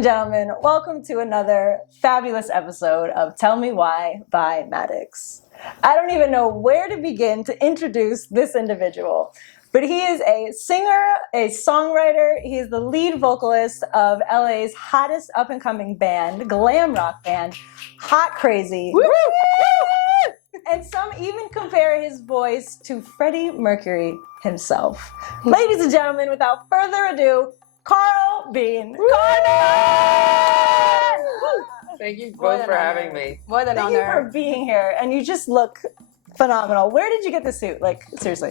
and gentlemen, welcome to another fabulous episode of Tell Me Why by Maddox. I don't even know where to begin to introduce this individual, but he is a singer, a songwriter. He is the lead vocalist of LA's hottest up-and-coming band, glam rock band, Hot Crazy. Woo! And some even compare his voice to Freddie Mercury himself. Ladies and gentlemen, without further ado, Carl Biehn. Thank you both for having me. What an honor. Thank you for being here, and you just look phenomenal. Where did you get the suit? Like, seriously.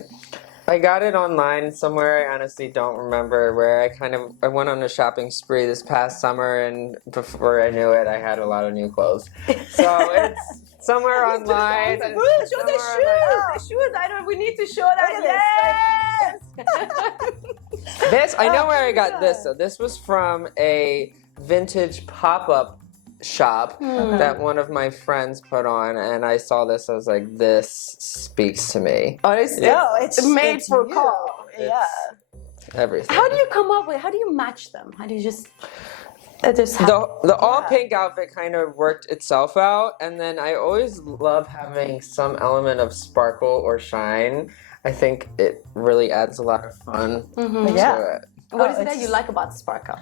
I got it online somewhere. I honestly don't remember where. I went on a shopping spree this past summer, and before I knew it, I had a lot of new clothes. So it's somewhere online. Show the shoes. We need to show that. Yes. I know where I got this. So this was from a vintage pop-up shop that one of my friends put on, and I saw this. I was like, this speaks to me. Oh, it's made for Carl. Yeah. Everything. How do you match them? How do you just the all pink outfit kind of worked itself out, and then I always love having some element of sparkle or shine. I think it really adds a lot of fun to it. What is it that you like about sparkle?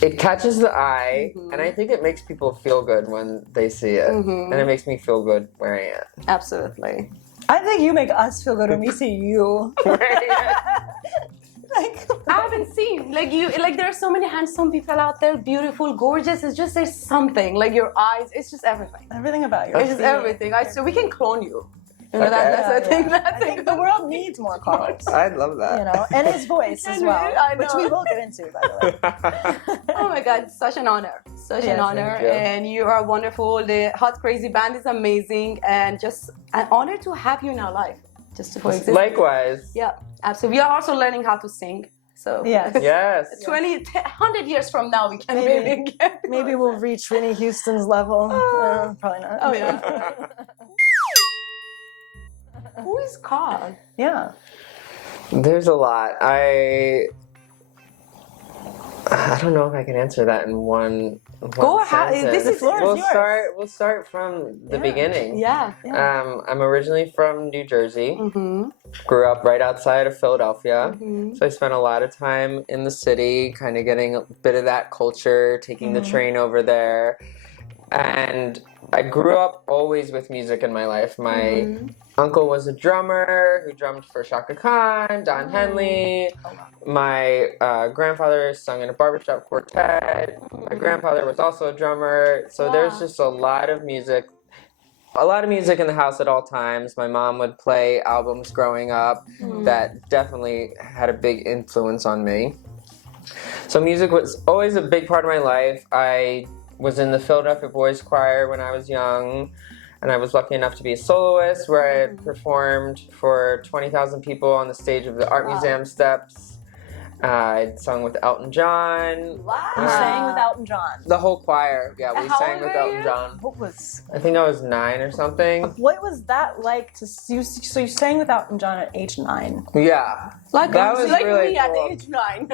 It catches the eye, and I think it makes people feel good when they see it, and it makes me feel good wearing it. Absolutely. I think you make us feel good when we see you. I haven't seen there are so many handsome people out there, beautiful, gorgeous. It's just there's something like your eyes. It's just everything. Everything about you. It's just everything. So we can clone you. You know, I think the world needs more Carls. I'd love that. You know, and his voice as well, which we will get into, by the way. Oh my God, such an honor. Such an honor. And you are wonderful. The Hot Crazy Band is amazing, and just an honor to have you in our life. Just to coexist. Likewise. Yeah, absolutely. We are also learning how to sing. So yes. 100 years from now, we can maybe we'll reach Whitney Houston's level. Probably not. Oh yeah. Who is Carl? Yeah. There's a lot. I don't know if I can answer that in one Go ahead. sentence. The floor is yours. We'll start from the beginning. Yeah. I'm originally from New Jersey. Grew up right outside of Philadelphia. So I spent a lot of time in the city, kind of getting a bit of that culture, taking the train over there. And I grew up always with music in my life. My uncle was a drummer who drummed for Shaka Khan, Don Henley. My grandfather sung in a barbershop quartet. My grandfather was also a drummer. So there's just a lot of music in the house at all times. My mom would play albums growing up that definitely had a big influence on me. So music was always a big part of my life. I was in the Philadelphia Boys Choir when I was young, and I was lucky enough to be a soloist where I performed for 20,000 people on the stage of the Art Museum steps. I sung with Elton John. Wow. You sang with Elton John. The whole choir, we sang with Elton John. I think I was 9 or something. What was that like so you sang with Elton John at age 9? Yeah. That was really me cool. At age 9.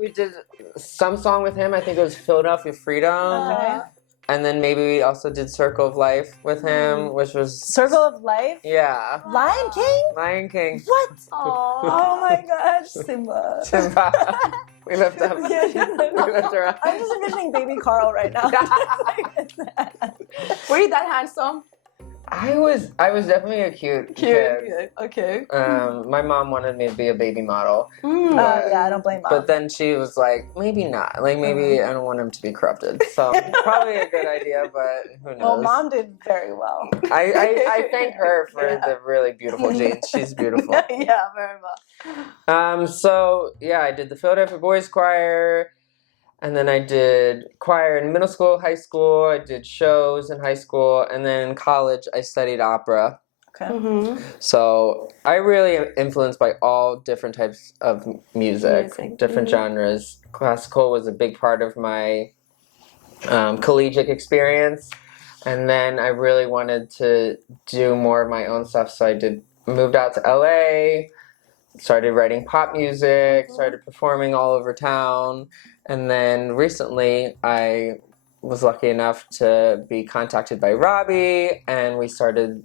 We did some song with him. I think it was Philadelphia Freedom. And then maybe we also did Circle of Life with him, which was... Circle of Life? Yeah. Lion King? Lion King. What? Oh my gosh, Simba. We left up. We left her up. I'm just envisioning baby Carl right now. Were you that handsome? I was definitely a cute kid. Okay. My mom wanted me to be a baby model. I don't blame mom. But then she was like, maybe not. Like, maybe I don't want him to be corrupted. So probably a good idea, but who knows? Well, mom did very well. I thank her for the really beautiful genes. She's beautiful. Yeah, very well. I did the Philadelphia Boys Choir. And then I did choir in middle school, high school. I did shows in high school. And then in college, I studied opera. Okay. So I really am influenced by all different types of music. Different genres. Classical was a big part of my collegiate experience. And then I really wanted to do more of my own stuff. So I moved out to LA, started writing pop music, started performing all over town, and then recently I was lucky enough to be contacted by Robbie, and we started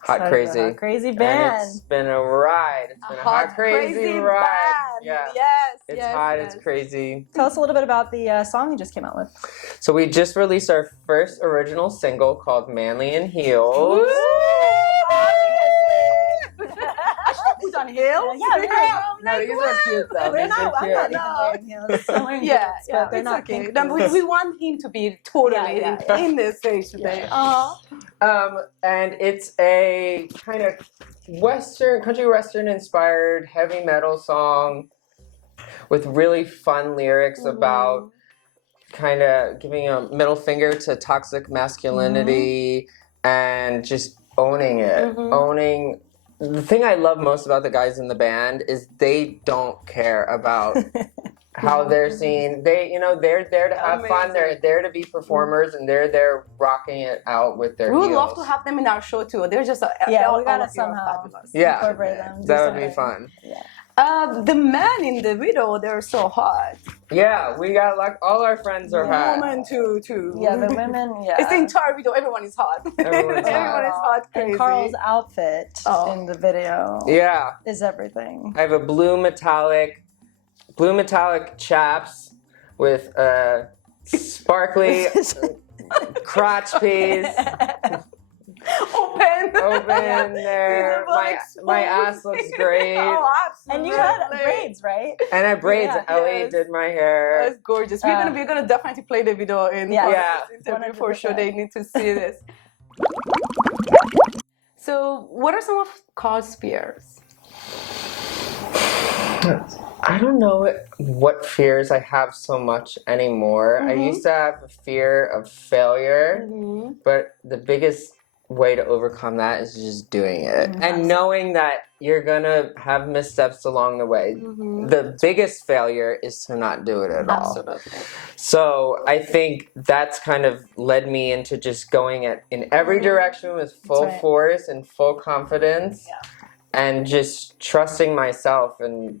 Hot Crazy. Hot Crazy Band. And it's been a ride. It's been a hot crazy ride. Band. Yeah. Yes. It's hot, it's crazy. Tell us a little bit about the song you just came out with. So we just released our first original single called Manly in Heels. I should put on heels. Yeah, No, these are cute though. we're These are not, cute. I'm not wearing heels. I'm wearing Yeah, boots, but they're it's not okay. pink Then boots. we want him to be totally in the stage today. And it's a kind of country western inspired heavy metal song with really fun lyrics about kind of giving a middle finger to toxic masculinity and just owning it. Owning. The thing I love most about the guys in the band is they don't care about how they're seen. They're there to have fun. They're there to be performers, and they're there rocking it out with their We would heels. love to have them in our show too. They're just we gotta somehow incorporate them. That would be fun. Yeah. The men in the video, they're so hot. Yeah, we got like all our friends are hot. Women too. Yeah, the women. Yeah. It's the entire video. Everyone is hot. Everyone's hot. Everyone is hot. Crazy. And Carl's outfit in the video. Yeah, is everything. I have a blue metallic chaps with sparkly crotch piece. Open there. My ass looks great. Oh, absolutely. And you had braids, right? And I braids. Yeah. Ellie did my hair. That's gorgeous. We're gonna definitely play the video in this interview for sure. They need to see this. So, what are some of Carl's fears? I don't know what fears I have so much anymore. I used to have a fear of failure, but the biggest way to overcome that is just doing it and knowing that you're gonna have missteps along the way. The biggest failure is to not do it at all. So I think that's kind of led me into just going in every direction with full force and full confidence and just trusting myself and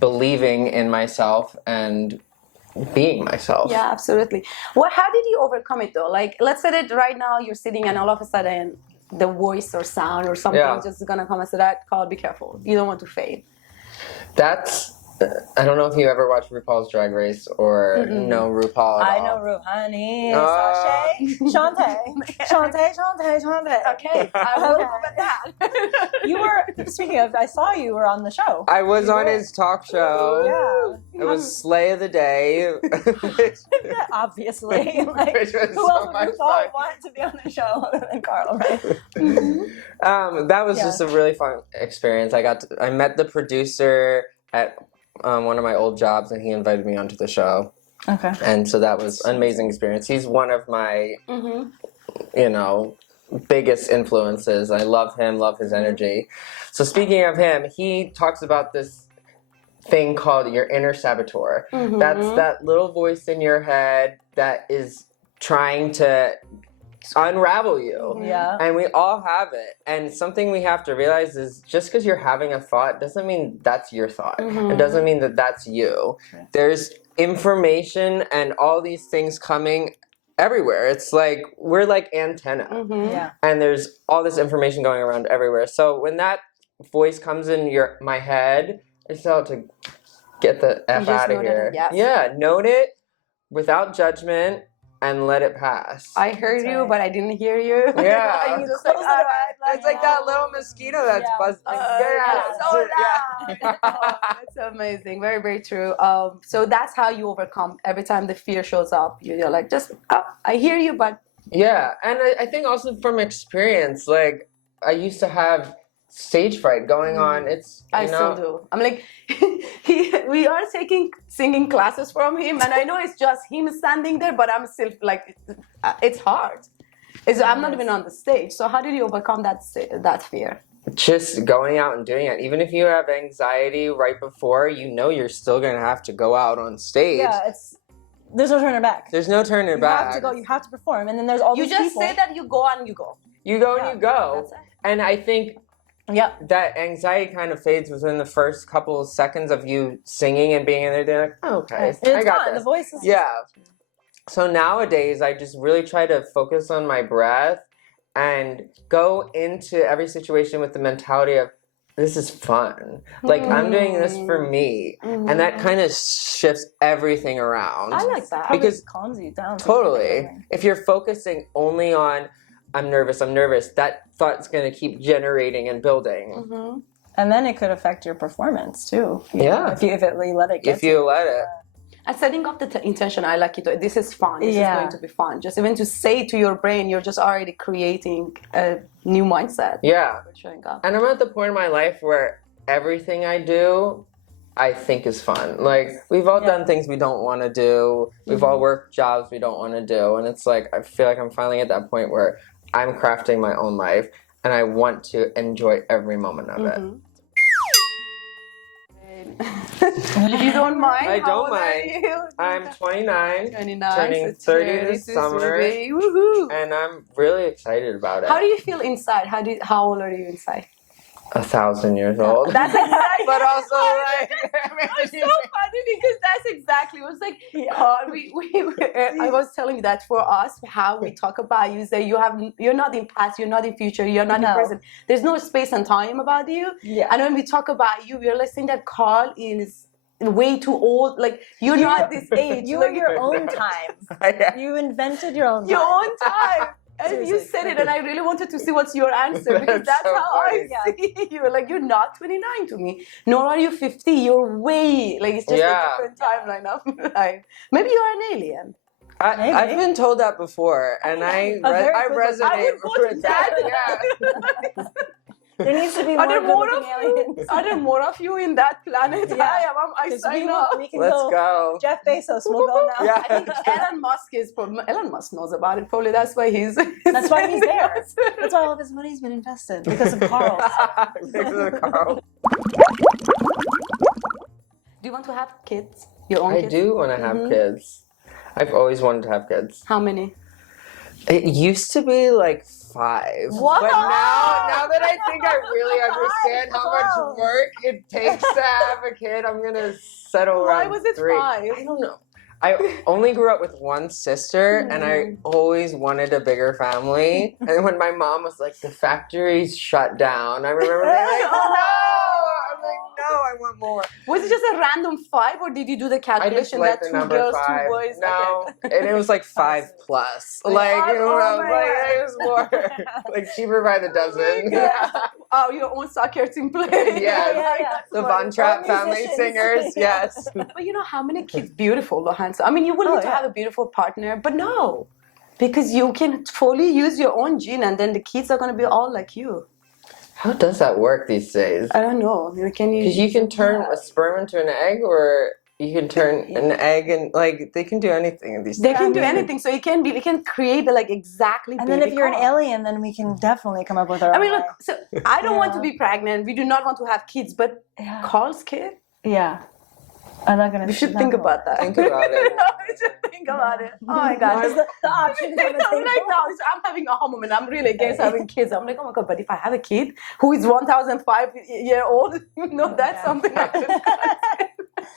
believing in myself and being myself. Yeah, absolutely. How did you overcome it though? Like, let's say that right now you're sitting and all of a sudden the voice or sound or something is just gonna come and say that, Carl, be careful. You don't want to fail. I don't know if you ever watched RuPaul's Drag Race or know RuPaul at all. I know Ru, honey. Shantae. Okay, I will go with that. You were, speaking of, I saw you were on the show. I was on his talk show. Yeah. It was Slay of the Day. Obviously. Like, Which was who else would RuPaul want to be on the show other than Carl, right? That was just a really fun experience. I met the producer at one of my old jobs, and he invited me onto the show. Okay. And so that was an amazing experience. He's one of my, biggest influences. I love him, love his energy. So speaking of him, he talks about this thing called your inner saboteur. That's that little voice in your head that is trying to unravel you. Yeah. And we all have it. And something we have to realize is just because you're having a thought doesn't mean that's your thought. It doesn't mean that that's you. There's information and all these things coming everywhere. It's like we're like antenna. Yeah. And there's all this information going around everywhere. So when that voice comes in my head, I just have to get the F out of here. Yeah, note it without judgment and let it pass. I heard you, but I didn't hear you. Yeah. You just like, all right, It's like that little mosquito that's buzzing. so loud. That's amazing. Very, very true. So that's how you overcome every time the fear shows up. You're like, just, I hear you, but. Yeah, and I think also from experience, like, I used to have stage fright going on. I still do. I'm like, we are taking singing classes from him, and I know it's just him standing there, but I'm still like, it's hard. I'm not even on the stage. So how did you overcome that fear? Just going out and doing it. Even if you have anxiety right before, you're still going to have to go out on stage. Yeah, there's no turning back. There's no turning back. You have to go. You have to perform, and then there's all these people. You just say that you go and you go. You go and you go. That's it. And I think Yep. that anxiety kind of fades within the first couple of seconds of you singing and being in there. They're like, oh, okay, It's I got fun. this. The voice is Yeah. So nowadays, I just really try to focus on my breath and go into every situation with the mentality of, this is fun. Like, I'm doing this for me. And that kind of shifts everything around. I like that. Because calms you down. totally. If you're focusing only on, I'm nervous, that thought's going to keep generating and building. And then it could affect your performance too. Yeah. If you let it get If you let it. And setting up the intention, I like it. This is fun. This is going to be fun. Just even to say to your brain, you're just already creating a new mindset. Yeah. Showing up. And I'm at the point in my life where everything I do, I think is fun. Like, we've all done things we don't want to do. We've all worked jobs we don't want to do. And it's like, I feel like I'm finally at that point where I'm crafting my own life and I want to enjoy every moment of it. If you don't mind, I how don't old are mind. you? I'm 29, 29, turning so 30 this summer, Woohoo! and I'm really excited about it. How do you feel inside? How old are you inside? 1,000 years old. That's exactly. But also, like, It's so funny because that's exactly. It was like, I was telling you that for us, how we talk about you, say you're not in past, you're not in future, you're not in present. There's no space and time about you. Yeah. And when we talk about you, we're listening that Carl is way too old. Like you're not this age. You're your own time. You invented your own time. Your own time. And you said it, and I really wanted to see what's your answer because that's so how funny. I see you. Like you're not 29 to me, nor are you 50. You're way like it's just a different timeline of life. Maybe you are an alien. I've been told that before, and I resonate I would go to with that. that. There needs to be Are more there more of aliens. you? Are there more of you in that planet? Yeah. I sign up. We can Let's go. Jeff Bezos will go now. Yeah. I think Elon Musk is probably. Elon Musk knows about it. Probably that's why he's. That's why he's there. That's why all of his money's been invested because of Carl. Because of Carl. Do you want to have kids? Your own I kids? do want to have kids. I've always wanted to have kids. How many? It used to be like 5. What? But now that I think I really understand how much work it takes to have a kid, I'm going to settle Why around was it 3. 5? I don't know. I only grew up with one sister, and I always wanted a bigger family. And when my mom was like, the factory's shut down, I remember being like, no! I'm like, no, I want more. Was it just a random 5, or did you do the I just calculation like that the 2 number girls, 5. 2 boys? No, Okay. and it was like 5 plus. Like, it was more like cheaper by the dozen. Oh, your own soccer team player. Yes. The Von Trapp family singers. Yes. But you know how many kids, beautiful, handsome. I mean, you will need to have a beautiful partner, but no, because you can fully use your own gene, and then the kids are going to be all like you. How does that work these days? I don't know. Can you? Because you can turn a sperm into an egg, or you can turn an egg, and like they can do anything these days. They can do anything, so it can create the like exactly. And then if you're an alien, then we can definitely come up with our. I mean, look. So I don't want to be pregnant. We do not want to have kids, but Carl's kid. Yeah. I'm not gonna. We should think about that. Think about it. We should think about it. Oh my god. The options on the I'm table. like, no, I'm having a moment. I'm really against having kids. I'm like, oh my god, but if I have a kid who is 1,005-year-old, that's something I should.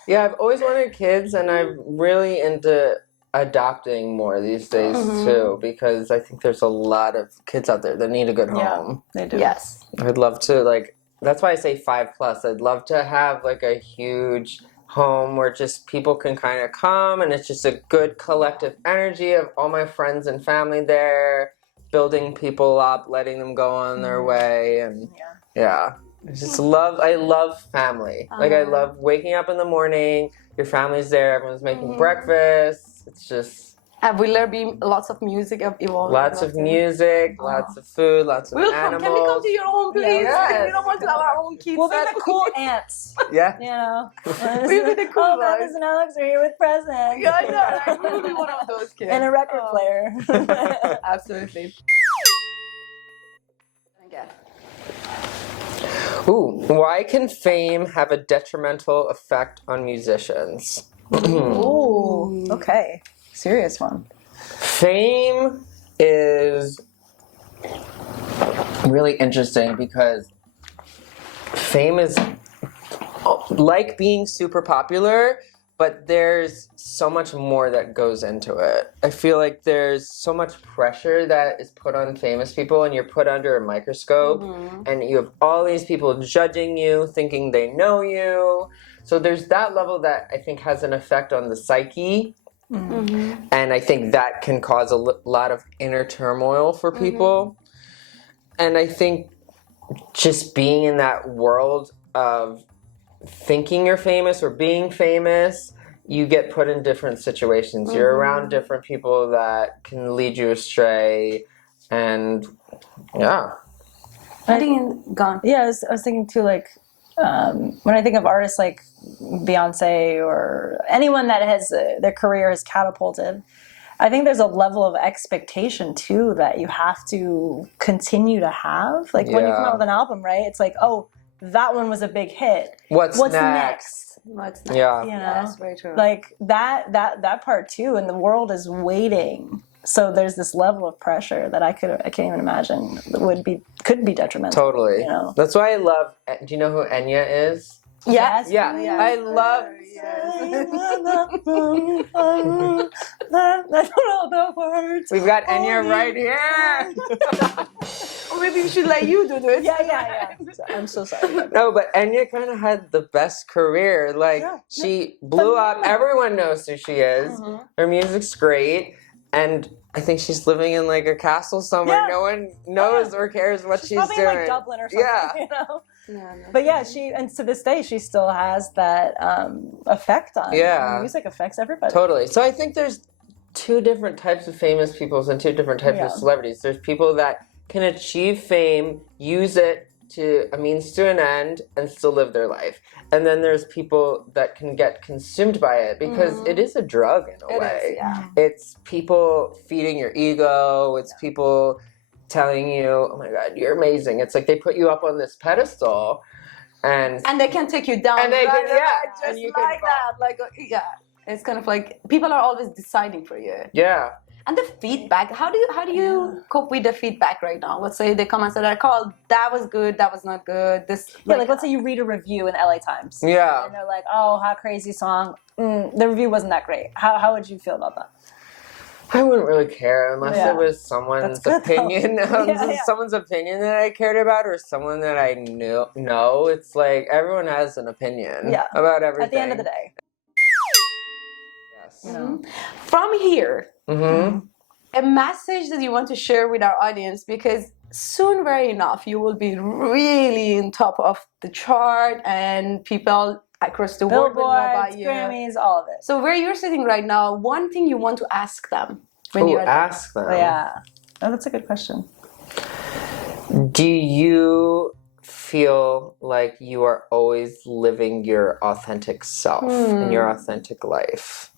Yeah, I've always wanted kids, and I'm really into adopting more these days too, because I think there's a lot of kids out there that need a good home. They do. Yes. I'd love to, like, that's why I say 5 plus. I'd love to have like a huge home where just people can kind of come, and it's just a good collective energy of all my friends and family there, building people up, letting them go on their way, and I love family. Like, I love waking up in the morning, your family's there, everyone's making breakfast. It's just Will there be lots of music lots of music, lots of food, lots of animals. Can we come to your home, please? Yes. We don't want to have our own kids. We'll be the cool ants. Yeah. You know. We'll be the cool Oh, guys. Dennis and Alex are here with presents. Yeah, I know. Right? We'll be one of those kids. And a record player. Absolutely. Ooh, why can fame have a detrimental effect on musicians? Ooh. Okay. Serious one. Fame is really interesting because fame is like being super popular, but there's so much more that goes into it. I feel like there's so much pressure that is put on famous people, and you're put under a microscope, and you have all these people judging you, thinking they know you. So there's that level that I think has an effect on the psyche. And I think that can cause a lot of inner turmoil for people. And I think just being in that world of thinking you're famous or being famous, you get put in different situations. You're around different people that can lead you astray, and yeah. I think gone. Yeah, I was thinking too, like, when I think of artists like Beyonce or anyone that has their career has catapulted, I think there's a level of expectation too that you have to continue to have. Like when you come out with an album, right? It's like, oh, that one was a big hit. What's next? What's next? Yeah. You know, That's very true. like that part too, and the world is waiting. So there's this level of pressure that I can't even imagine could be detrimental. Totally. You know? That's why I love. Do you know who Enya is? Yes. Yeah. I love. I don't know the words. We've got Enya right here. Or maybe we should let you do this. Yeah. I'm so sorry. No, but Enya kind of had the best career. Like, she blew up. Everyone knows who she is. Her music's great. And I think she's living in like a castle somewhere. Yeah. No one knows or cares what she's probably doing. in like Dublin or something. Yeah. You know? Yeah, no. But yeah, and to this day, she still has that effect on. Yeah. Music affects everybody. Totally. So I think there's two different types of famous people and two different types of celebrities. There's people that can achieve fame, use it to a means to an end, and still live their life. And then there's people that can get consumed by it because it is a drug in a way. It's people feeding your ego. It's people telling you, oh my God, you're amazing. It's like they put you up on this pedestal and they can take you down. And they can, just and you like can that. Like, it's kind of like people are always deciding for you. Yeah. And the feedback, how do you cope with the feedback right now? Let's say they come and say, "Carl, that was good, that was not good." This, like let's say you read a review in LA Times. Yeah. And they're like, "Oh, how crazy song! The review wasn't that great." How would you feel about that? I wouldn't really care unless it was someone's opinion. Someone's opinion that I cared about, or someone that I knew. No, it's like everyone has an opinion about everything. At the end of the day. Yes. From here, a message that you want to share with our audience, because soon, very enough, you will be really in top of the chart and people across the world will know about you. Grammys, all of it. So where you're sitting right now, one thing you want to ask them when you're ask them. Yeah. Oh, that's a good question. Do you feel like you are always living your authentic self in your authentic life?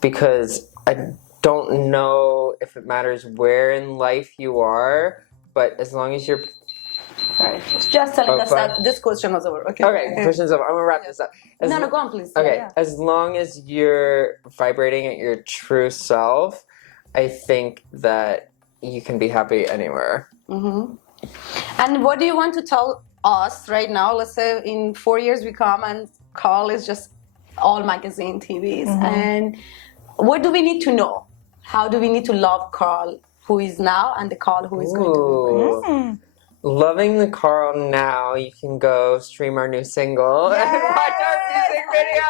Because I don't know if it matters where in life you are, but as long as you're... Sorry, just telling us that this question was over. Okay, question's over. I'm going to wrap this up. No, go on, please. Okay, as long as you're vibrating at your true self, I think that you can be happy anywhere. And what do you want to tell us right now? Let's say in 4 years we come and Carl is just all magazine, TVs. And what do we need to know? How do we need to love Carl who is now and the Carl who is going to be? Loving the Carl now, you can go stream our new single and watch our music video.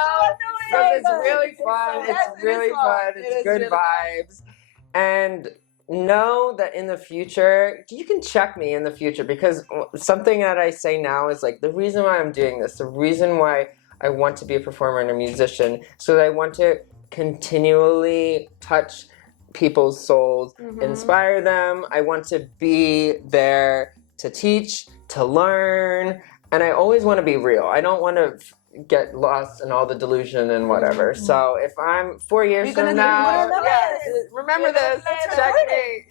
Because it's really fun. It's really fun. It's good vibes. And know that in the future, you can check me in the future, because something that I say now is like the reason why I'm doing this, the reason why I want to be a performer and a musician, so that I want to continually touch people's souls, inspire them. I want to be there to teach, to learn, and I always want to be real. I don't want to get lost in all the delusion and whatever. So if I'm 4 years from now, remember this, check me.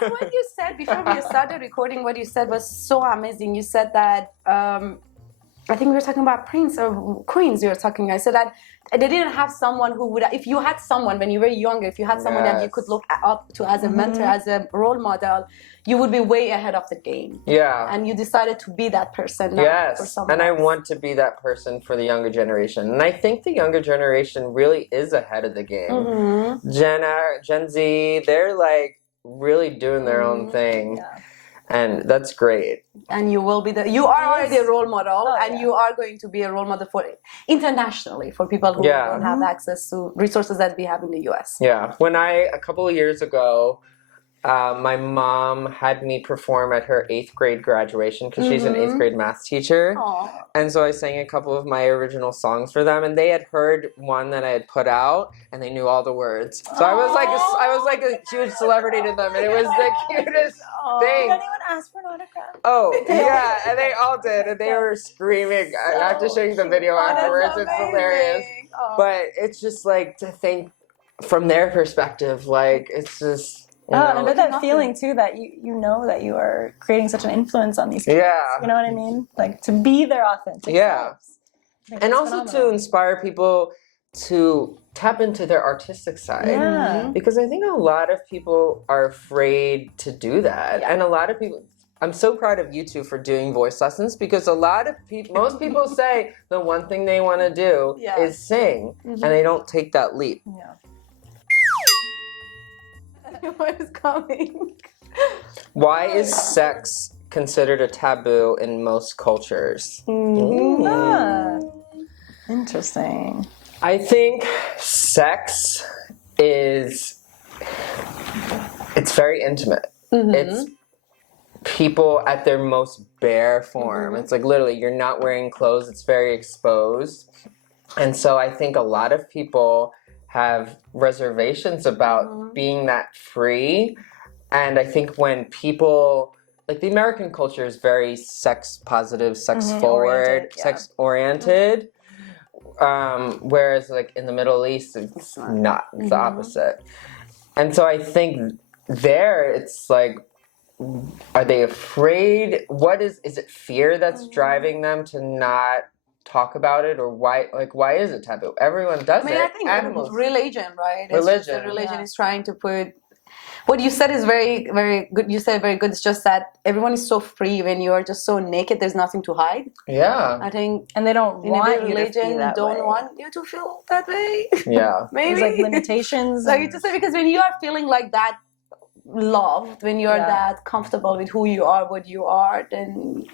And what you said before we started recording, what you said was so amazing. You said that I think we were talking about Prince or Queens. You were talking. I said that they didn't have someone who would. If you had someone when you were younger, if you had someone that you could look up to as a mentor, as a role model, you would be way ahead of the game. Yeah. And you decided to be that person. Not for someone and else. I want to be that person for the younger generation. And I think the younger generation really is ahead of the game. Gen Z, they're like really doing their own thing. Yeah. And that's great. And you will be you are already a role model, and you are going to be a role model for internationally for people who don't have access to resources that we have in the US. Yeah. When a couple of years ago, my mom had me perform at her 8th grade graduation because she's an 8th grade math teacher. Aww. And so I sang a couple of my original songs for them, and they had heard one that I had put out, and they knew all the words. So I was like a huge celebrity to them, and it was the cutest thing. Did anyone ask for an autograph? Oh, yeah, and they all did, and they were screaming. I have to show you the video afterwards. It's hilarious. But it's just like to think from their perspective, like it's just... and but that feeling too that you know that you are creating such an influence on these kids. Yeah. You know what I mean? Like to be their authentic selves. And also to inspire people to tap into their artistic side. Yeah. Because I think a lot of people are afraid to do that. And a lot of people... I'm so proud of you two for doing voice lessons because a lot of people, most people say the one thing they want to do is sing, and they don't take that leap. Yeah. What is coming? Why is sex considered a taboo in most cultures? Interesting. I think sex it's very intimate. It's people at their most bare form. It's like literally you're not wearing clothes. It's very exposed. And so I think a lot of people have reservations about being that free. And I think when people, like the American culture is very sex positive, sex forward, sex oriented. Whereas like in the Middle East, it's not, it's the opposite. And so I think there it's like, are they afraid? Is it fear that's driving them to not talk about it, or why is it taboo? Everyone does it. I think Animals. Religion, right? Religion. Religion is trying to put... What you said is very, very good. You said very good. It's just that everyone is so free when you are just so naked. There's nothing to hide. Yeah. I think, and they don't want you religion to feel that don't way. want you to feel that way. Yeah. There's Maybe like limitations. Like you just say, because when you are feeling like that loved, when you are that comfortable with who you are, what you are, then...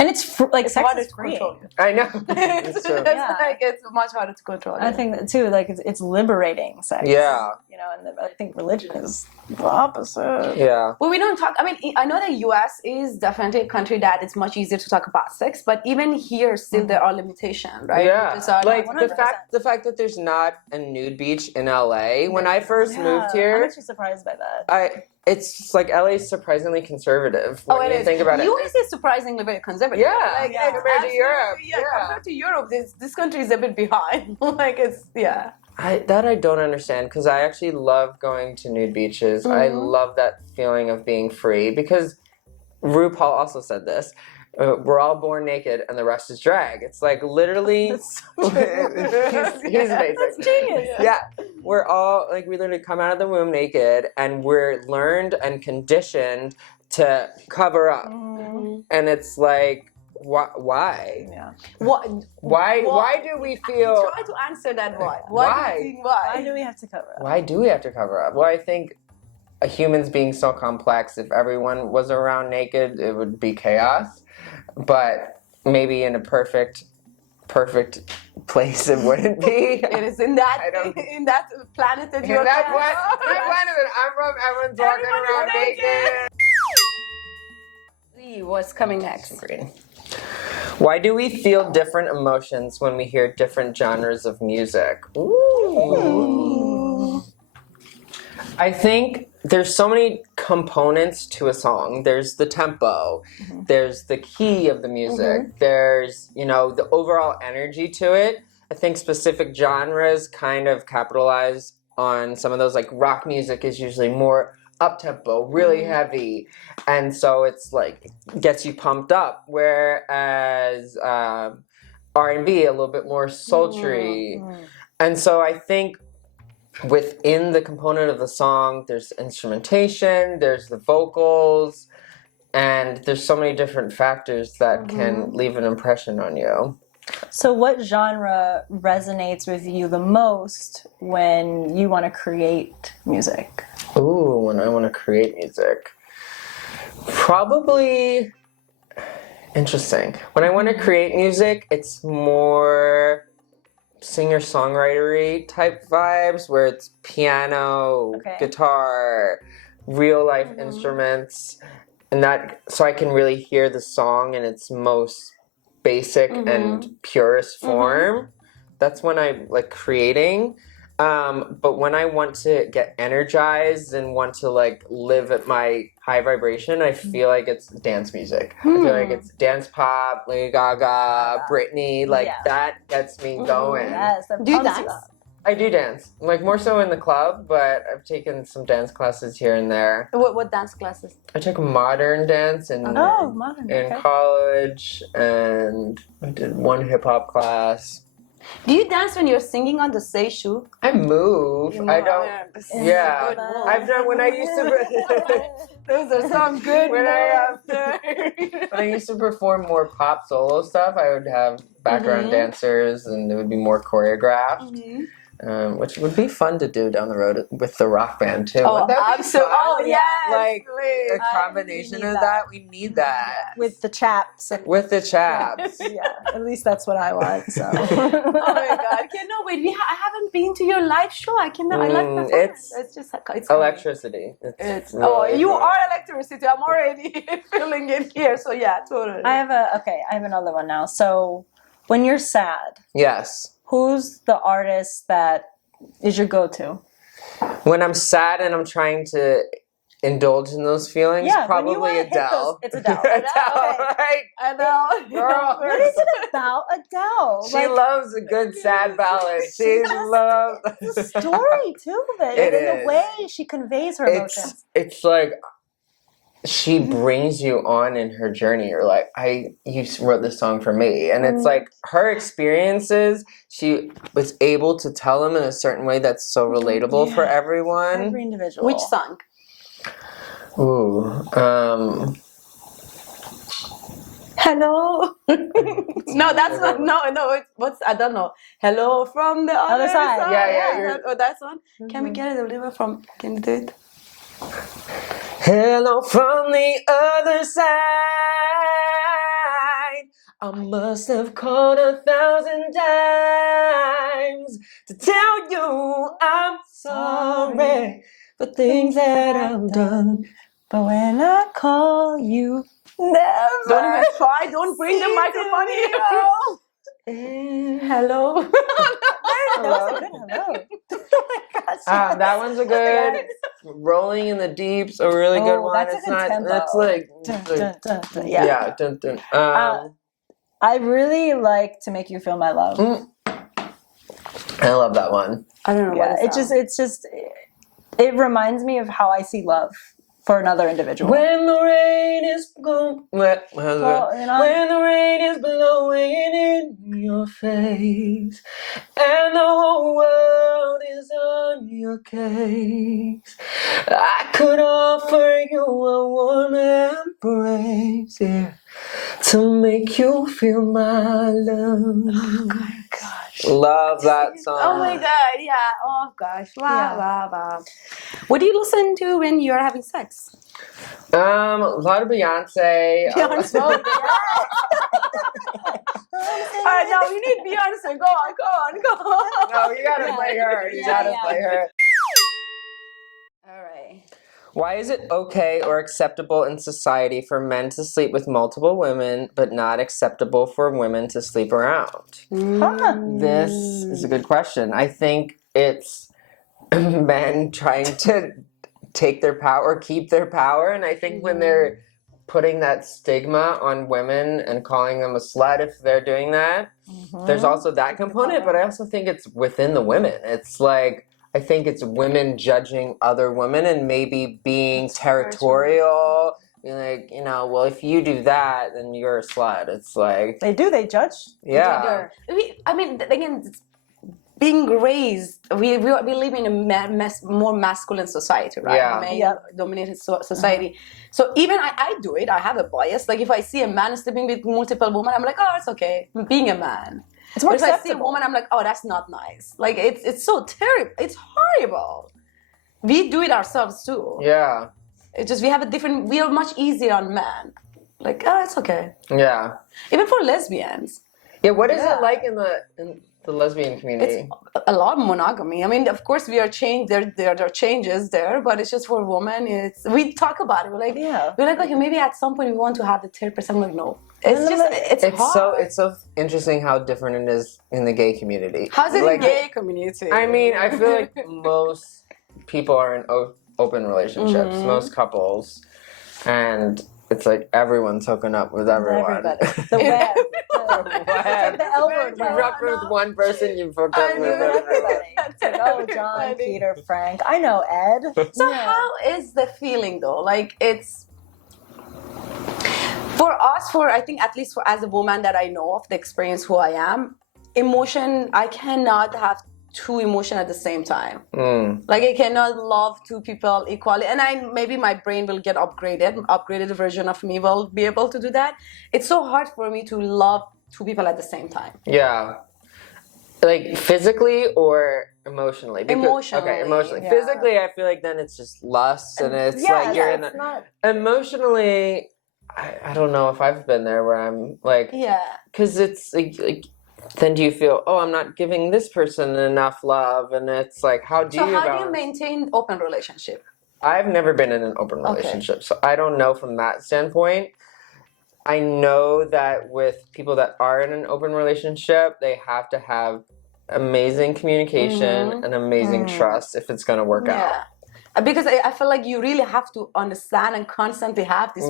And it's like sex harder is to freeing. control. I know. It's true. Like it's much harder to control. I think that too, like it's liberating sex. Yeah. You know, and I think religion is the opposite. Yeah. Well, we don't talk. I mean, I know the U.S. is definitely a country that it's much easier to talk about sex, but even here, still there are limitations, right? Yeah. Like the fact that there's not a nude beach in LA. When I first moved here, I'm actually surprised by that. It's just like LA is surprisingly conservative when you think about it. US is surprisingly very conservative. Yeah, compared to Europe. Yeah, compared to Europe, this country is a bit behind. Like it's I don't understand because I actually love going to nude beaches. I love that feeling of being free because RuPaul also said this. We're all born naked and the rest is drag. It's like literally he's amazing. That's genius. Yeah. We're all like we literally come out of the womb naked and we're learned and conditioned to cover up. And it's like why? Yeah. Why do we feel try to answer that why? Why do we have to cover up? Why do we have to cover up? Well, I think a human's being so complex. If everyone was around naked, it would be chaos. But maybe in a perfect place, it wouldn't be. It is in that planet that you're. In that planet that I'm from, everyone's walking around naked. What's coming next? Why do we feel different emotions when we hear different genres of music? Ooh. I think there's so many components to a song. There's the tempo, there's the key of the music, there's, the overall energy to it. I think specific genres kind of capitalize on some of those, like rock music is usually more up-tempo, really heavy, and so it's like gets you pumped up, whereas R&B, a little bit more sultry. And so I think within the component of the song, there's instrumentation, there's the vocals, and there's so many different factors that can leave an impression on you. So what genre resonates with you the most when you want to create music? Ooh, when I want to create music. Probably, interesting. When I want to create music, it's more singer-songwritery type vibes where it's piano, guitar, real life instruments, and that so I can really hear the song in its most basic and purest form. That's when I like creating. But when I want to get energized and want to like live at my high vibration, I feel like it's dance music. I feel like it's dance pop, Lady Gaga, Britney, like that gets me going. Yes, that Do you pumps you dance? up. I do dance, like more so in the club, but I've taken some dance classes here and there. What dance classes? I took modern dance in college, and I did one hip hop class. Do you dance when you're singing on the stage too? I move. I don't. Yeah, I've done when I used to. Those are some good when I used to perform more pop solo stuff, I would have background dancers, and it would be more choreographed. Which would be fun to do down the road with the rock band too. Oh, absolutely! Oh, yes, like please. a combination of that. We need that with the chaps. With the chaps. Yeah, at least that's what I want. So. Oh my God! No, wait. I haven't been to your live show. I cannot. I like performance. It's just it's electricity. It's really you are electricity. I'm already feeling it here. So yeah, totally. I have another one now. So when you're sad, yes. Who's the artist that is your go-to? When I'm sad and I'm trying to indulge in those feelings, probably Adele. It's Adele. Adele, right? Adele. Girl. What is it about Adele? She loves a good sad ballad. She loves the story too of it. And the way she conveys her emotions. It's like she brings you on in her journey. You're like, you wrote this song for me. And it's like her experiences, she was able to tell them in a certain way that's so relatable for everyone. Every individual. Which song? Ooh. Hello. No, that's not. No. What's I don't know. Hello from the other side. Yeah. That's one. Can we get it a little from? Can you do it? Hello from the other side. I must have called 1,000 times to tell you I'm sorry for things that I've done. But when I call you, never. Don't even try. Don't bring the microphone here. Hello. That was a good hello. Oh my gosh. That one's a good. Rolling in the Deep's a really good one. That's it's a good not. tempo. That's like. Dun, dun, dun. Yeah. Dun, dun. I really like To Make You Feel My Love. I love that one. I don't know what it reminds me of how I see love for another individual. When the rain is when the rain is blowing in your face and the whole world is on your case, I could offer you a warm embrace, to make you feel my love. Oh my gosh. Love that song. Oh my God, yeah. Oh gosh. Wow. What do you listen to when you're having sex? A lot of Beyonce. Beyonce. All right, now you need Beyonce. Go on. No, you gotta play her. You gotta play her. All right. Why is it okay or acceptable in society for men to sleep with multiple women, but not acceptable for women to sleep around? This is a good question. I think it's men trying to take their power, keep their power, and I think when they're putting that stigma on women and calling them a slut if they're doing that, there's also that component, but I also think it's within the women. It's like, I think it's women judging other women and maybe being territorial, Be like, you know, well, if you do that, then you're a slut. It's like, They judge. yeah. I mean, again, being raised, we live in a more masculine society, right? Yeah. Male-dominated society. So even I do it. I have a bias. Like if I see a man sleeping with multiple women, I'm like, oh, it's okay. I'm being a man. It's more But if I see a acceptable. woman, I'm like, oh, that's not nice. Like it's so terrible. It's horrible. We do it ourselves too. Yeah. It's just we are much easier on men. Like, oh, it's okay. Yeah. Even for lesbians. Yeah, what is it like in the lesbian community? It's a lot of monogamy. I mean, of course, we are changed. There are changes there, but it's just for women. We talk about it. We're like, okay, maybe at some point we want to have the 30%. I'm like, no. It's hard. It's so interesting how different it is in the gay community. How's it like, in the gay community? I mean, I feel like most people are in open relationships, most couples, and it's like everyone's hooking up with everyone. The web. The L word. You rough with one person, you've hooked up with everybody. It's like, oh, John, Peter, Frank. I know Ed. So how is the feeling though? Like it's for us, I think at least as a woman that I know of, the experience who I am, emotion, I cannot have two emotion at the same time. Like I cannot love two people equally, and maybe my brain will get upgraded version of me will be able to do that. It's so hard for me to love two people at the same time. Yeah. Like physically or emotionally? Emotionally. Okay, emotionally. Yeah. Physically, I feel like then it's just lust, and it's like you're in the... not... Emotionally, I don't know if I've been there where I'm like... Yeah. Because it's like then do you feel, oh, I'm not giving this person enough love, and it's like, how do you maintain open relationship? I've never been in an open relationship, so I don't know from that standpoint. I know that with people that are in an open relationship, they have to have amazing communication and amazing trust if it's going to work out. Because I feel like you really have to understand and constantly have this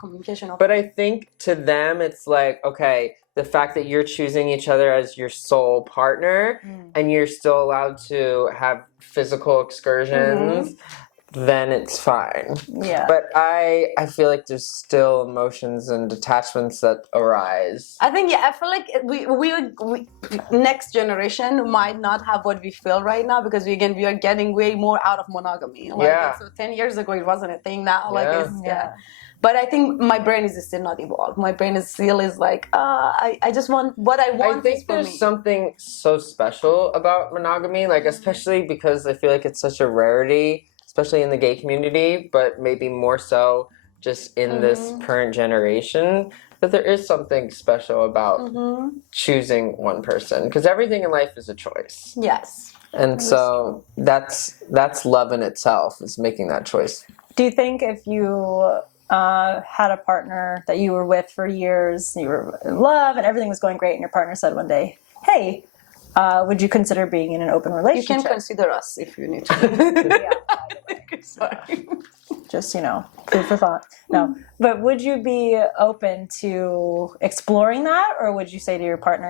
communication. But I think to them, it's like, okay, the fact that you're choosing each other as your sole partner and you're still allowed to have physical excursions, then it's fine. Yeah. But I feel like there's still emotions and attachments that arise. I think, I feel like we next generation might not have what we feel right now because we are getting way more out of monogamy. So 10 years ago, it wasn't a thing now. But I think my brain is still not evolved. My brain is still like, I just want what I want. I think there's something so special about monogamy, like especially because I feel like it's such a rarity, especially in the gay community, but maybe more so just in this current generation. But there is something special about choosing one person, because everything in life is a choice. Yes. And so that's love in itself, is making that choice. Do you think if you had a partner that you were with for years, you were in love and everything was going great, and your partner said one day, hey, would you consider being in an open relationship? You can consider us if you need to. Sorry. Just, food for thought. No. But would you be open to exploring that? Or would you say to your partner,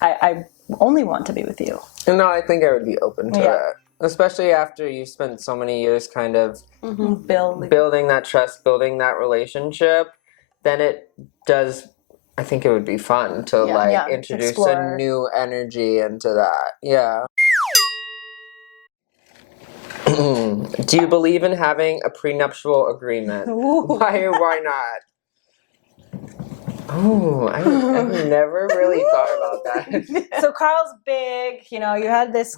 I only want to be with you? No, I think I would be open to it. Especially after you spent so many years kind of building that trust, building that relationship, then it does, I think it would be fun to introduce a new energy into that. Yeah. Do you believe in having a prenuptial agreement? Why or why not? Oh, I've never really thought about that. So Carl's big, you had this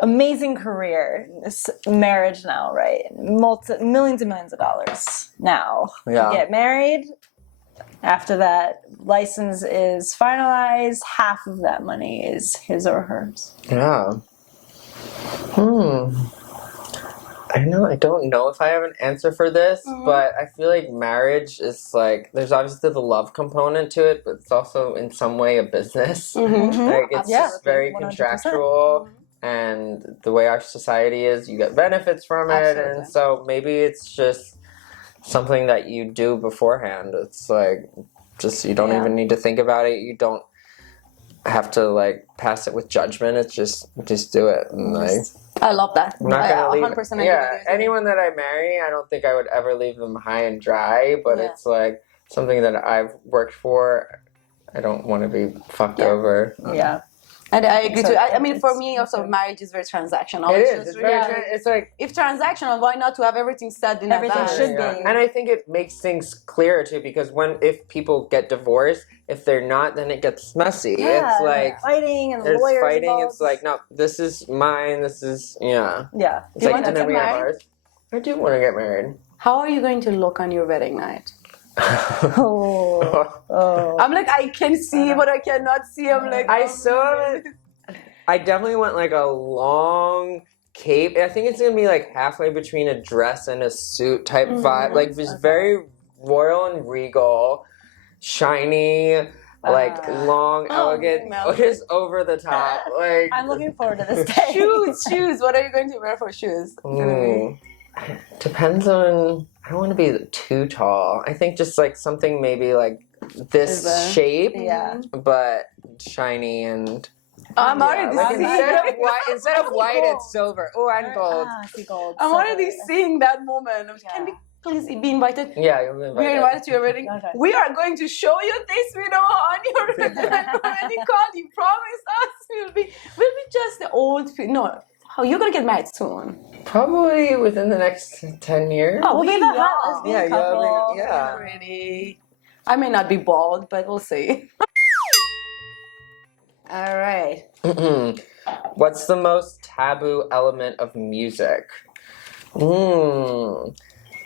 amazing career, this marriage now, right? Millions and millions of dollars now. Yeah. You get married. After that license is finalized, half of that money is his or hers. Yeah. I don't know if I have an answer for this, but I feel like marriage is like, there's obviously the love component to it, but it's also in some way a business. Like it's just very 100%. Contractual. And the way our society is, you get benefits from it. And so maybe it's just something that you do beforehand. It's like, just, you don't even need to think about it. You don't have to like pass it with judgment. It's just do it. And like, I love that. I'm not gonna leave. 100% agree Yeah, with you. anyone that I marry, I don't think I would ever leave them high and dry. But it's like something that I've worked for. I don't want to be fucked over. Yeah. And I agree So too. I mean, for me, it's- also, marriage is very transactional. It is. just It's very. really- It's like. If transactional, why not to have everything said in Everything advance? should be. And I think it makes things clearer too, because if people get divorced, if they're not, then it gets messy. Yeah, It's like fighting and there's lawyers fighting. involved. It's like, no, this is mine. This is Yeah. It's You like, want to and then get we have married? ours. I do want to get married. How are you going to look on your wedding night? Oh. I'm like, I can see, but I cannot see. I'm like, I oh, saw man. it. I definitely want like a long cape. I think it's gonna be like halfway between a dress and a suit type vibe. Like just very royal and regal, shiny, like long, elegant, no. just over the top. Like I'm looking forward to this day. Shoes. What are you going to wear for shoes? Depends on. I don't want to be too tall. I think just like something maybe like this shape, Yeah. but shiny and. I'm already Like seeing. instead of white, gold. it's silver. Oh, and gold. Ah, I see gold. I'm Silver. already seeing that moment. Can we please be invited? Yeah, you'll be invited. We are invited to your wedding. Okay. We are going to show you this video on your wedding call. You promised us we'll be just the old. No, how you're gonna get married soon? Probably within the next 10 years. Oh, We'll be we the know. hot lesbian Yeah, couple. yeah. Already. I may not be bald, but we'll see. All right. What's the most taboo element of music?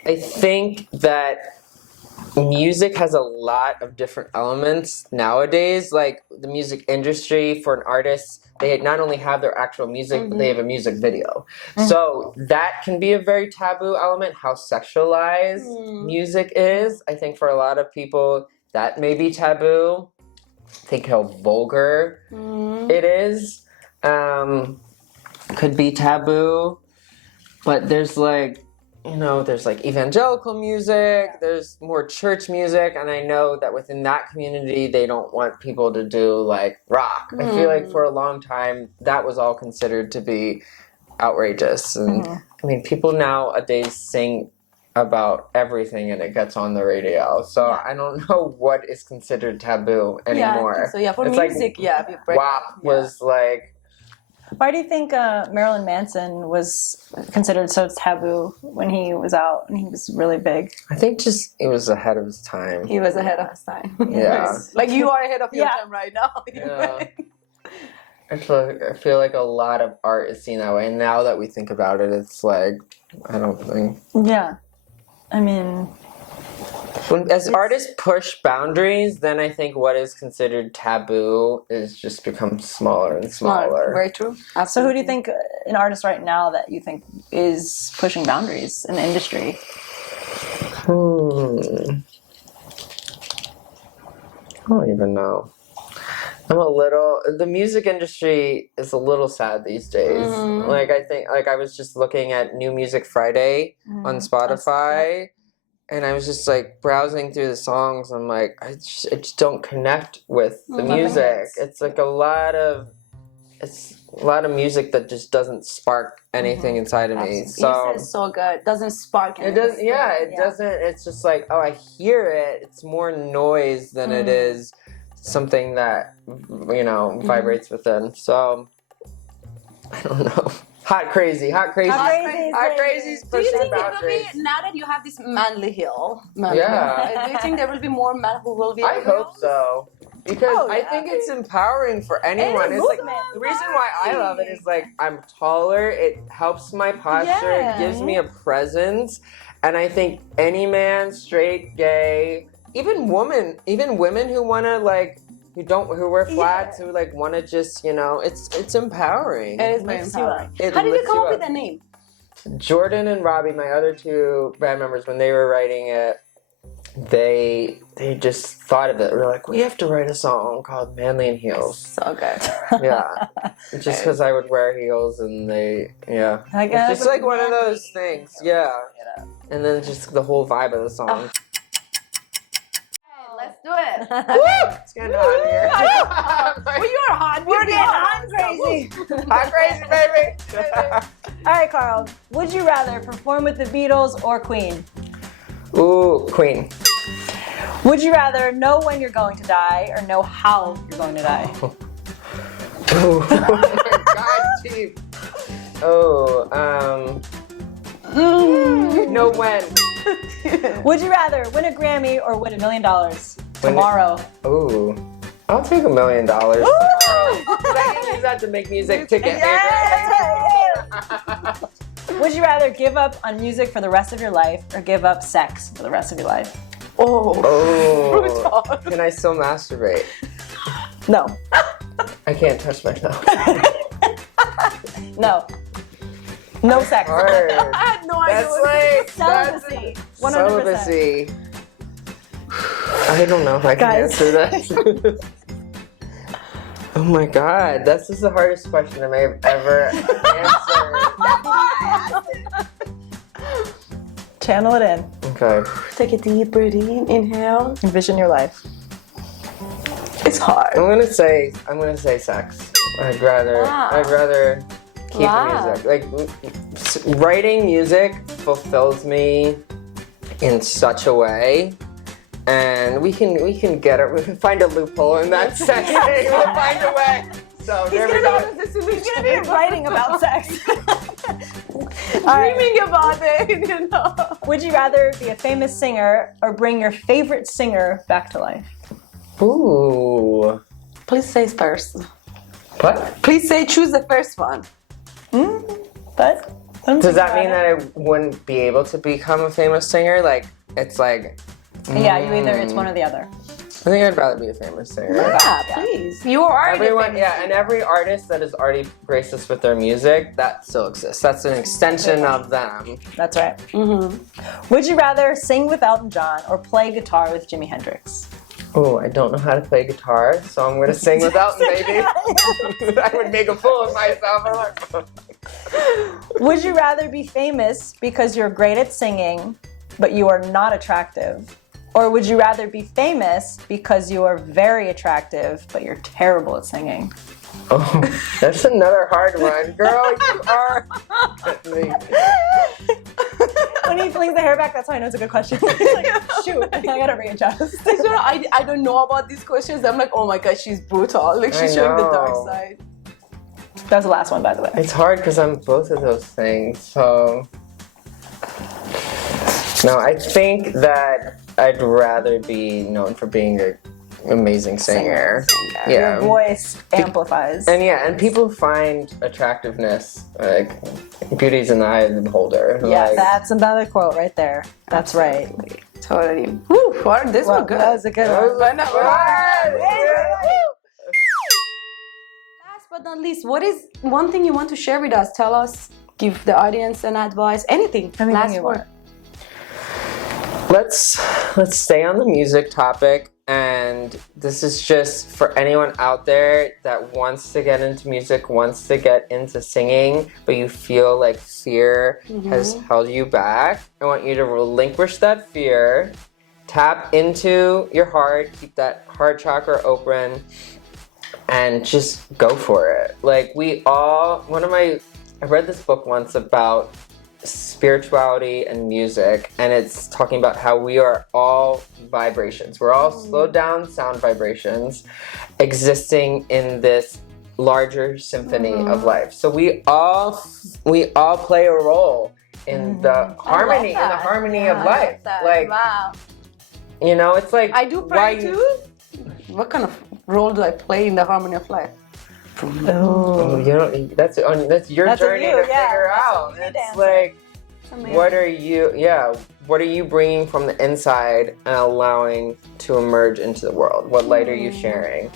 I think that music has a lot of different elements nowadays. Like the music industry, for an artist, they not only have their actual music, but they have a music video. So that can be a very taboo element, how sexualized music is. I think for a lot of people, that may be taboo. Think how vulgar it is. Could be taboo. But there's like, there's like evangelical music, there's more church music, and I know that within that community, they don't want people to do like rock. I feel like for a long time, that was all considered to be outrageous. And I mean, people nowadays sing about everything and it gets on the radio. So I don't know what is considered taboo anymore. For It's music, like, WAP was like. Why do you think Marilyn Manson was considered so taboo when he was out and he was really big? I think just it was ahead of his time. He was ahead of his time. Yeah. Like you are ahead of your Yeah. time right now. Yeah. I feel like a lot of art is seen that way. And now that we think about it, it's like, I don't think. Yeah. I mean, As artists push boundaries, then I think what is considered taboo is just becomes smaller and smaller. Very true. so who do you think an artist right now that you think is pushing boundaries in the industry? I don't even know. The music industry is a little sad these days. Like I think, like I was just looking at New Music Friday on Spotify, and I was just like browsing through the songs. I'm like, I just don't connect with the music. It's like a lot of music that just doesn't spark anything inside of me. So it's so good. Doesn't spark it anything. does. Yeah, it doesn't. It's just like, oh, I hear it. It's more noise than it is something that vibrates within. So I don't know. Hot crazy. Do you Pushing think it will boundaries. be, now that you have this manly hill? Yeah. Do you think there will be more men who will be? I hope so. Because I yeah. think it's empowering for anyone. It's like the reason why I love it is like I'm taller, it helps my posture, it gives me a presence, and I think any man, straight, gay, even women who wanna like who wear flats, who like wanna just, it's empowering. It is very empowering. It How did you lifts come you up with up. the name? Jordan and Robbie, my other two band members, when they were writing it, they just thought of it. They were like, we have to write a song called Manly in Heels. So good. Yeah. Just because I would wear heels and I guess it's just like one of those things. Yeah. And then just the whole vibe of the song. Let's do it. It's getting hot here. Well, you're hot. We're getting hot and crazy. Hot crazy, baby. All right, Carl. Would you rather perform with the Beatles or Queen? Ooh, Queen. Would you rather know when you're going to die or know how you're going to die? Oh my God, Chief. Oh, no when. Would you rather win a Grammy or win $1 million tomorrow? Ooh, I'll take $1 million. I can use that to make music ticket. Would you rather give up on music for the rest of your life or give up sex for the rest of your life? Oh, can I still masturbate? No. I can't touch myself. No. No sex. Hard. I had no idea. That's like Celibacy. 100%. celibacy. I don't know if I can answer that. Oh my God, this is the hardest question I may have ever answered. Channel it in. Okay. Take a deep breath in, inhale. Envision your life. It's hard. I'm gonna say sex. I'd rather keep the music. Like writing music fulfills me in such a way, and we can get it. We can find a loophole in that sex thing. We'll find a way. So there we go. He's gonna be writing about sex. Dreaming about it, you know. Would you rather be a famous singer or bring your favorite singer back to life? Ooh. Please say first. What? Please say choose the first one. But Does that mean that I wouldn't be able to become a famous singer? Like, it's like... Yeah, you either, it's one or the other. I think I'd rather be a famous singer. Yeah, please. You are Everyone, and every artist that has already graced us with their music, that still exists. That's an extension of them. That's right. Would you rather sing with Elton John or play guitar with Jimi Hendrix? Oh, I don't know how to play guitar, so I'm gonna sing with Elton, baby. I would make a fool of myself. Would you rather be famous because you're great at singing, but you are not attractive? Or would you rather be famous because you are very attractive, but you're terrible at singing? Oh, that's another hard one. Girl, you are... When he flings the hair back, that's how I know it's a good question. He's like, shoot, I gotta readjust. I don't know about these questions. I'm like, oh my God, she's brutal. Like, she's showing the dark side. That was the last one, by the way. It's hard because I'm both of those things, so... No, I think that I'd rather be known for being an amazing singer. Yeah. Your voice amplifies. And people find attractiveness, like, beauty's in the eye of the beholder. Yeah, like, that's another quote right there. That's right. Totally. Woo, this was good. That was a good one. Last but not least, what is one thing you want to share with us? Tell us, give the audience an advice, anything. Anything you want. Let's stay on the music topic, and this is just for anyone out there that wants to get into music, wants to get into singing, but you feel like fear has held you back. I want you to relinquish that fear, tap into your heart, keep that heart chakra open, and just go for it. Like I read this book once about spirituality and music, and it's talking about how we are all vibrations. We're all slowed down sound vibrations existing in this larger symphony of life. So we all play a role in the harmony of life. Like, wow. You know, it's like I do pray too. What kind of role do I play in the harmony of life? Oh, you know, that's your journey to figure out. It's like, what are you bringing from the inside and allowing to emerge into the world? What light are you sharing?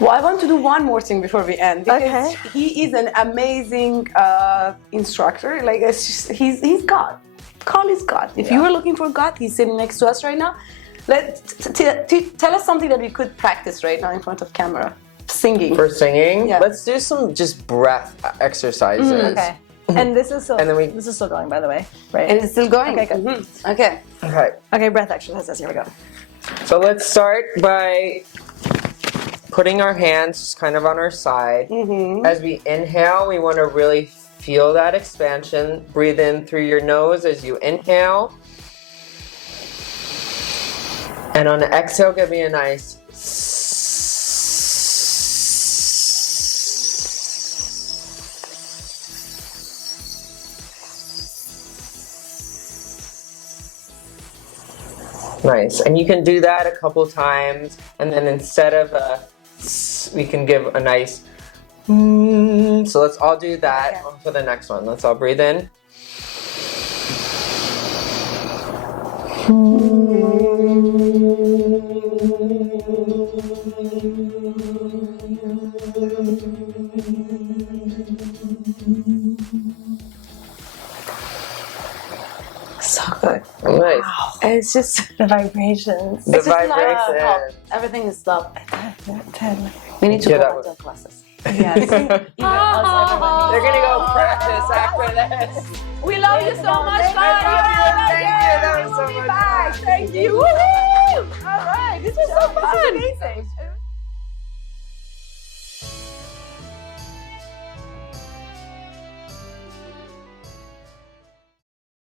Well, I want to do one more thing before we end, because he is an amazing instructor. Like, he's God. Carl is God. If you were looking for God, he's sitting next to us right now. Tell us something that we could practice right now in front of camera. Singing. For singing? Yeah. Let's do some just breath exercises. Okay. And this is still this is still going, by the way, right? And it's still going? Okay, good. Okay. Okay, breath exercises. Here we go. So let's start by putting our hands kind of on our side. As we inhale, we want to really Feel that expansion. Breathe in through your nose as you inhale. And on the exhale, give me a nice. Nice. And you can do that a couple times. And then instead of a, we can give a nice. So let's all do that for the next one. Let's all breathe in. So good. Nice. Wow. It's just The vibrations. The it's just like vibration. everything is love. 10. We need to Yeah, go that back was- to our classes. Yes. Even us, everyone They're gonna go practice after this. We love you so much, guys. Thank you. That was so much fun. Thank you. Woohoo! All right. This was so fun. Amazing.